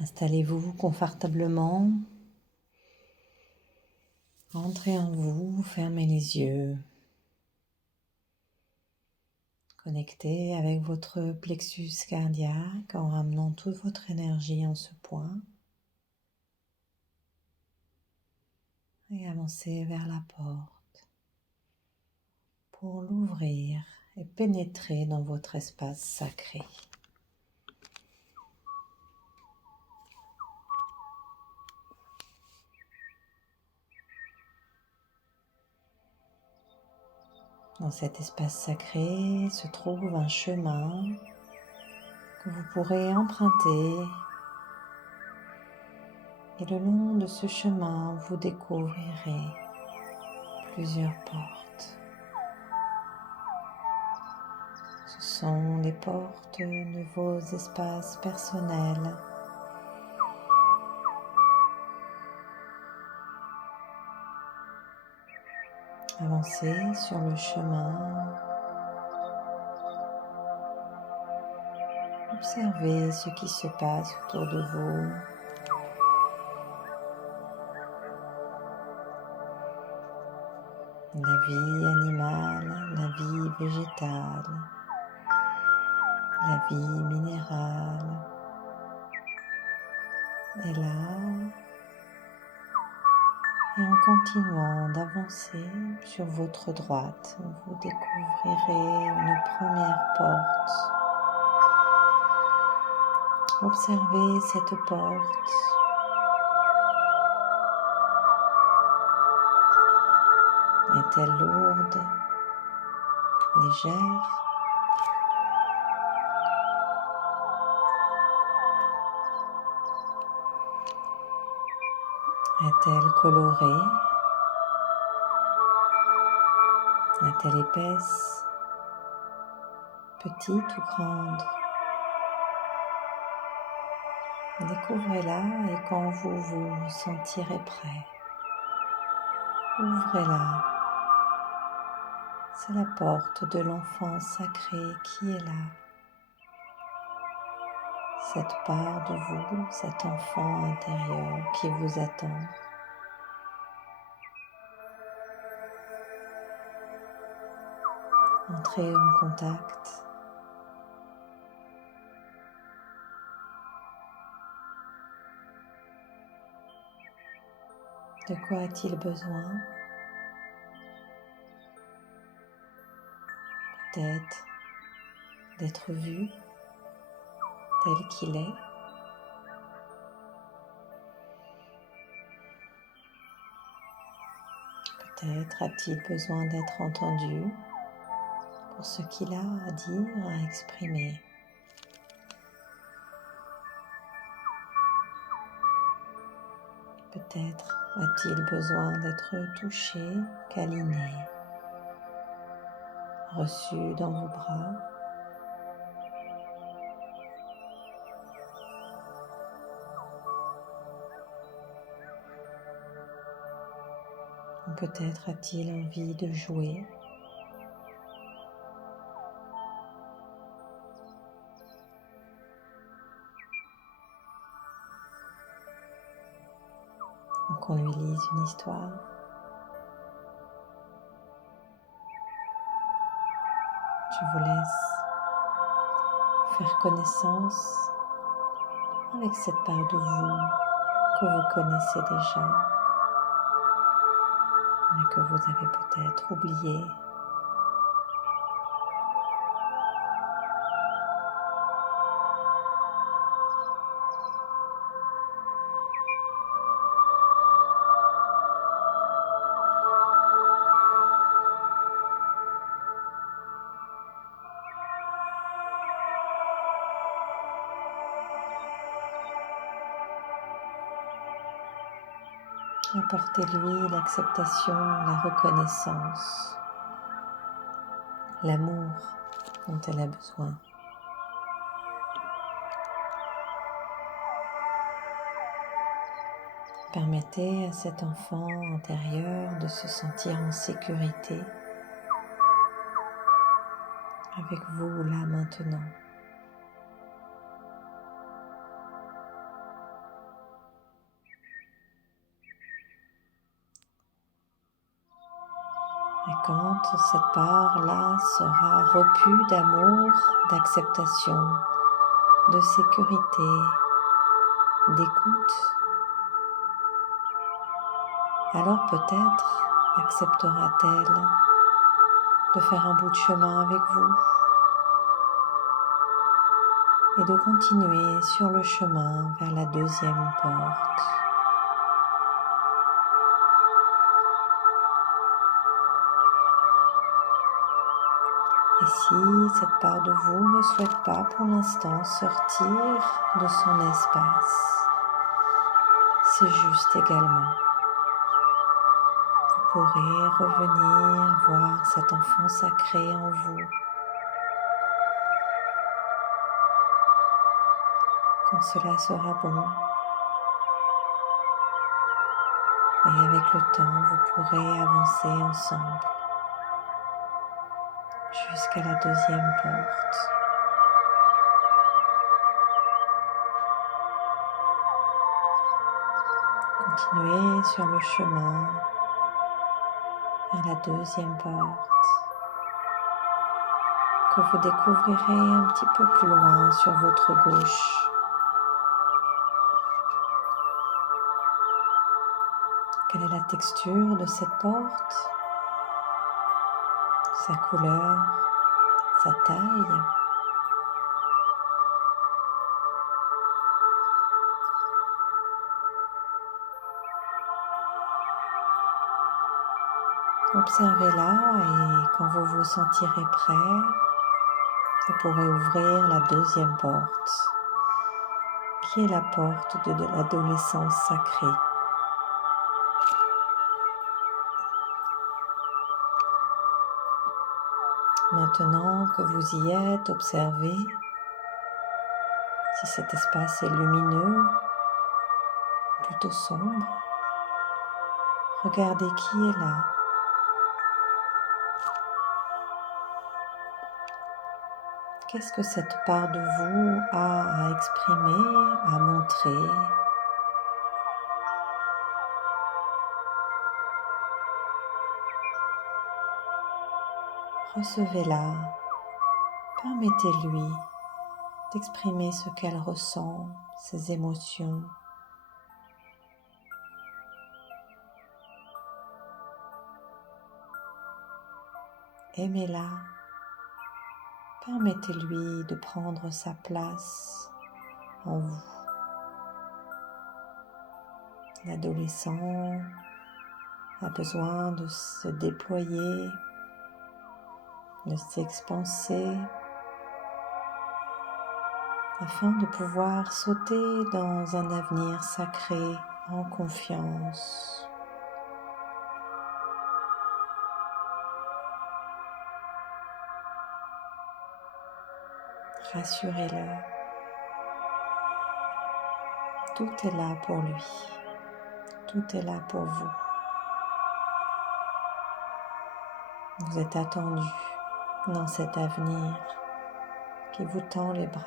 Installez-vous confortablement. Entrez en vous, fermez les yeux. Connectez avec votre plexus cardiaque en ramenant toute votre énergie en ce point. Et avancez vers la porte pour l'ouvrir et pénétrer dans votre espace sacré. Dans cet espace sacré se trouve un chemin que vous pourrez emprunter et le long de ce chemin, vous découvrirez plusieurs portes. Ce sont les portes de vos espaces personnels. Avancez sur le chemin. Observez ce qui se passe autour de vous. La vie animale, la vie végétale, la vie minérale est là. Et en continuant d'avancer sur votre droite, vous découvrirez une première porte. Observez cette porte. Est-elle lourde, légère? Est-elle colorée? Est-elle épaisse, petite ou grande? Découvrez-la et quand vous vous sentirez prêt, ouvrez-la. C'est la porte de l'enfant sacré qui est là. Cette part de vous, cet enfant intérieur qui vous attend. Entrez en contact. De quoi a-t-il besoin? Peut-être d'être vu tel qu'il est. Peut-être a-t-il besoin d'être entendu pour ce qu'il a à dire, à exprimer. Peut-être a-t-il besoin d'être touché, câliné, reçu dans vos bras. Ou peut-être a-t-il envie de jouer. Ou qu'on lui lise une histoire. Je vous laisse faire connaissance avec cette part de vous que vous connaissez déjà, mais que vous avez peut-être oublié. Apportez-lui l'acceptation, la reconnaissance, l'amour dont elle a besoin. Permettez à cet enfant intérieur de se sentir en sécurité avec vous là maintenant. Et quand cette part-là sera repue d'amour, d'acceptation, de sécurité, d'écoute, alors peut-être acceptera-t-elle de faire un bout de chemin avec vous et de continuer sur le chemin vers la deuxième porte. Et si cette part de vous ne souhaite pas pour l'instant sortir de son espace, c'est juste également. Vous pourrez revenir voir cet enfant sacré en vous. Quand cela sera bon, et avec le temps, vous pourrez avancer ensemble jusqu'à la deuxième porte. Continuez sur le chemin vers la deuxième porte que vous découvrirez un petit peu plus loin sur votre gauche. Quelle est la texture de cette porte? Sa couleur, sa taille? Observez-la et quand vous vous sentirez prêt, vous pourrez ouvrir la deuxième porte, qui est la porte de l'adolescence sacrée. Maintenant que vous y êtes, observez si cet espace est lumineux, plutôt sombre. Regardez qui est là. Qu'est-ce que cette part de vous a à exprimer, à montrer? Recevez-la, permettez-lui d'exprimer ce qu'elle ressent, ses émotions. Aimez-la, permettez-lui de prendre sa place en vous. L'adolescent a besoin de se déployer, de s'expanser, afin de pouvoir sauter dans un avenir sacré en confiance. Rassurez-le, tout est là pour lui, tout est là pour vous. Vous êtes attendu dans cet avenir qui vous tend les bras.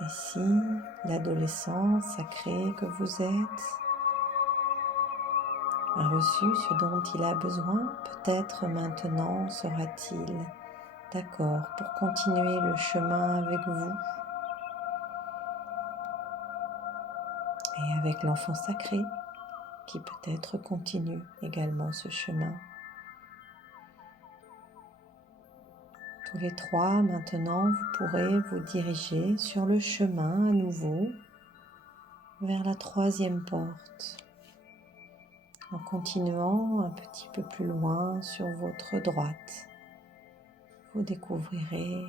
Et si l'adolescent sacré que vous êtes a reçu ce dont il a besoin, peut-être maintenant sera-t-il d'accord pour continuer le chemin avec vous et avec l'enfant sacré qui peut-être continue également ce chemin. Tous les trois, maintenant, vous pourrez vous diriger sur le chemin à nouveau vers la troisième porte, en continuant un petit peu plus loin sur votre droite. Vous découvrirez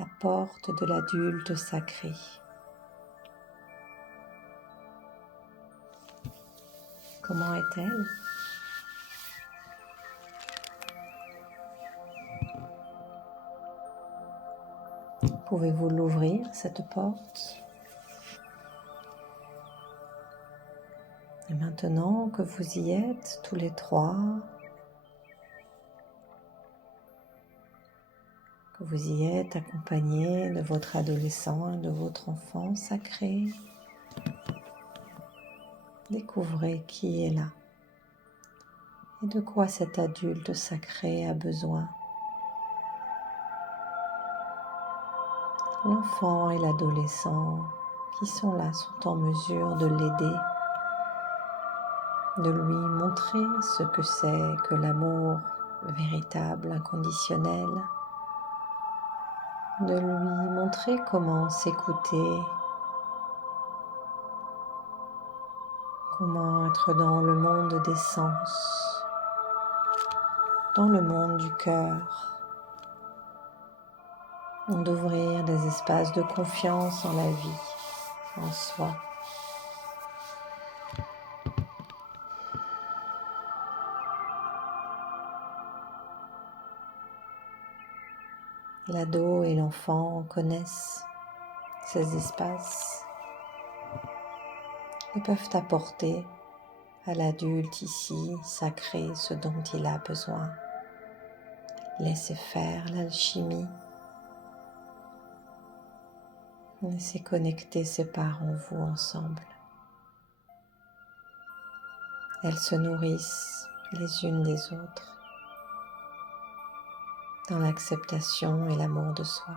la porte de l'adulte sacré. Comment est-elle ? Pouvez-vous l'ouvrir, cette porte ? Et maintenant que vous y êtes tous les trois, que vous y êtes accompagnés de votre adolescent et de votre enfant sacré, découvrez qui est là et de quoi cet adulte sacré a besoin. L'enfant et l'adolescent qui sont là sont en mesure de l'aider, de lui montrer ce que c'est que l'amour véritable, inconditionnel, de lui montrer comment s'écouter, comment être dans le monde des sens, dans le monde du cœur, d'ouvrir des espaces de confiance en la vie, en soi. L'ado et l'enfant connaissent ces espaces et peuvent apporter à l'adulte ici sacré ce dont il a besoin. Laissez faire l'alchimie. Laissez connecter ces parts en vous ensemble. Elles se nourrissent les unes des autres dans l'acceptation et l'amour de soi.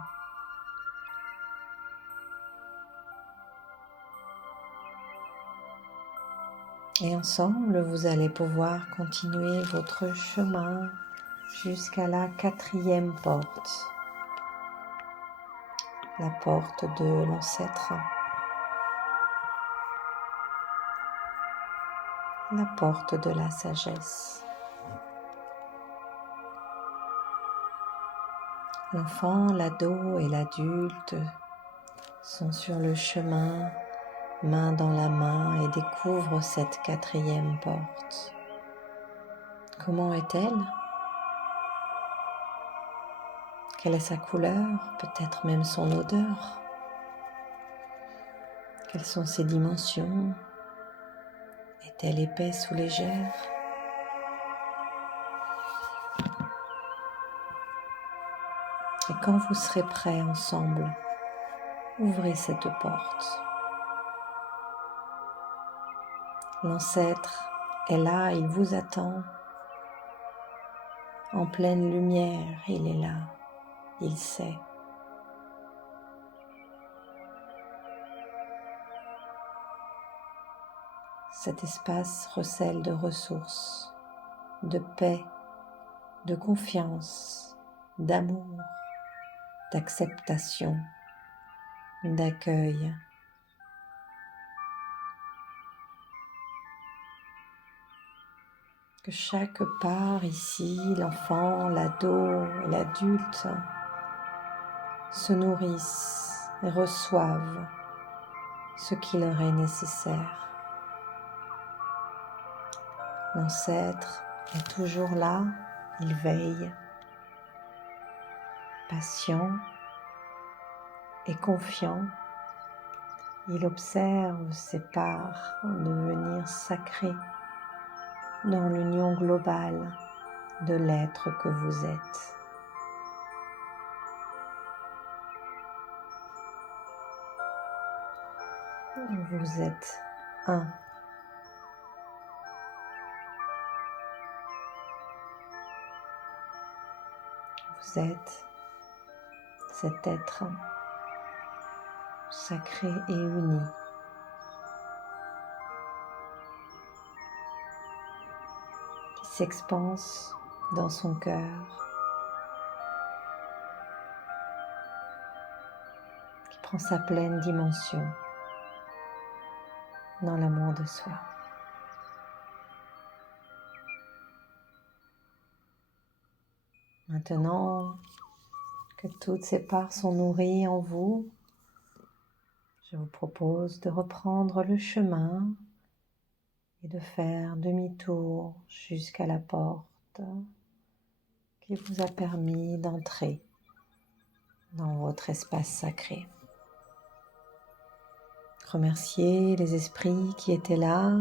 Et ensemble, vous allez pouvoir continuer votre chemin jusqu'à la 4e porte, la porte de l'ancêtre, la porte de la sagesse. L'enfant, l'ado et l'adulte sont sur le chemin, main dans la main, et découvrent cette 4e porte. Comment est-elle ? Quelle est sa couleur ? Peut-être même son odeur ? Quelles sont ses dimensions ? Est-elle épaisse ou légère ? Et quand vous serez prêts ensemble, ouvrez cette porte. L'ancêtre est là, il vous attend. En pleine lumière, il est là, il sait. Cet espace recèle de ressources, de paix, de confiance, d'amour, d'acceptation, d'accueil. Que chaque part ici, l'enfant, l'ado et l'adulte, se nourrissent et reçoivent ce qui leur est nécessaire. L'ancêtre est toujours là, il veille, patient et confiant. Il observe ses parts devenir sacrées dans l'union globale de l'être que vous êtes. Vous êtes un. Vous êtes cet être sacré et uni. Qui s'expanse dans son cœur, qui prend sa pleine dimension dans l'amour de soi. Maintenant que toutes ces parts sont nourries en vous, je vous propose de reprendre le chemin et de faire demi-tour jusqu'à la porte qui vous a permis d'entrer dans votre espace sacré. Remerciez les esprits qui étaient là,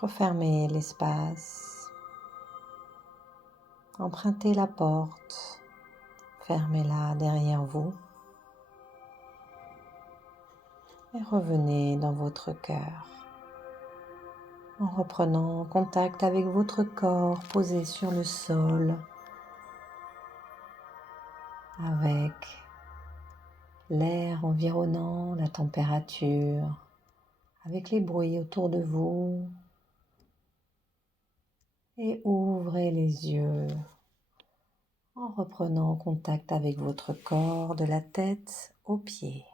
Refermez l'espace. Empruntez la porte. Fermez-la derrière vous. Et revenez dans votre cœur. En reprenant contact avec votre corps posé sur le sol, avec l'air environnant, la température, avec les bruits autour de vous. Et ouvrez les yeux en reprenant contact avec votre corps de la tête aux pieds.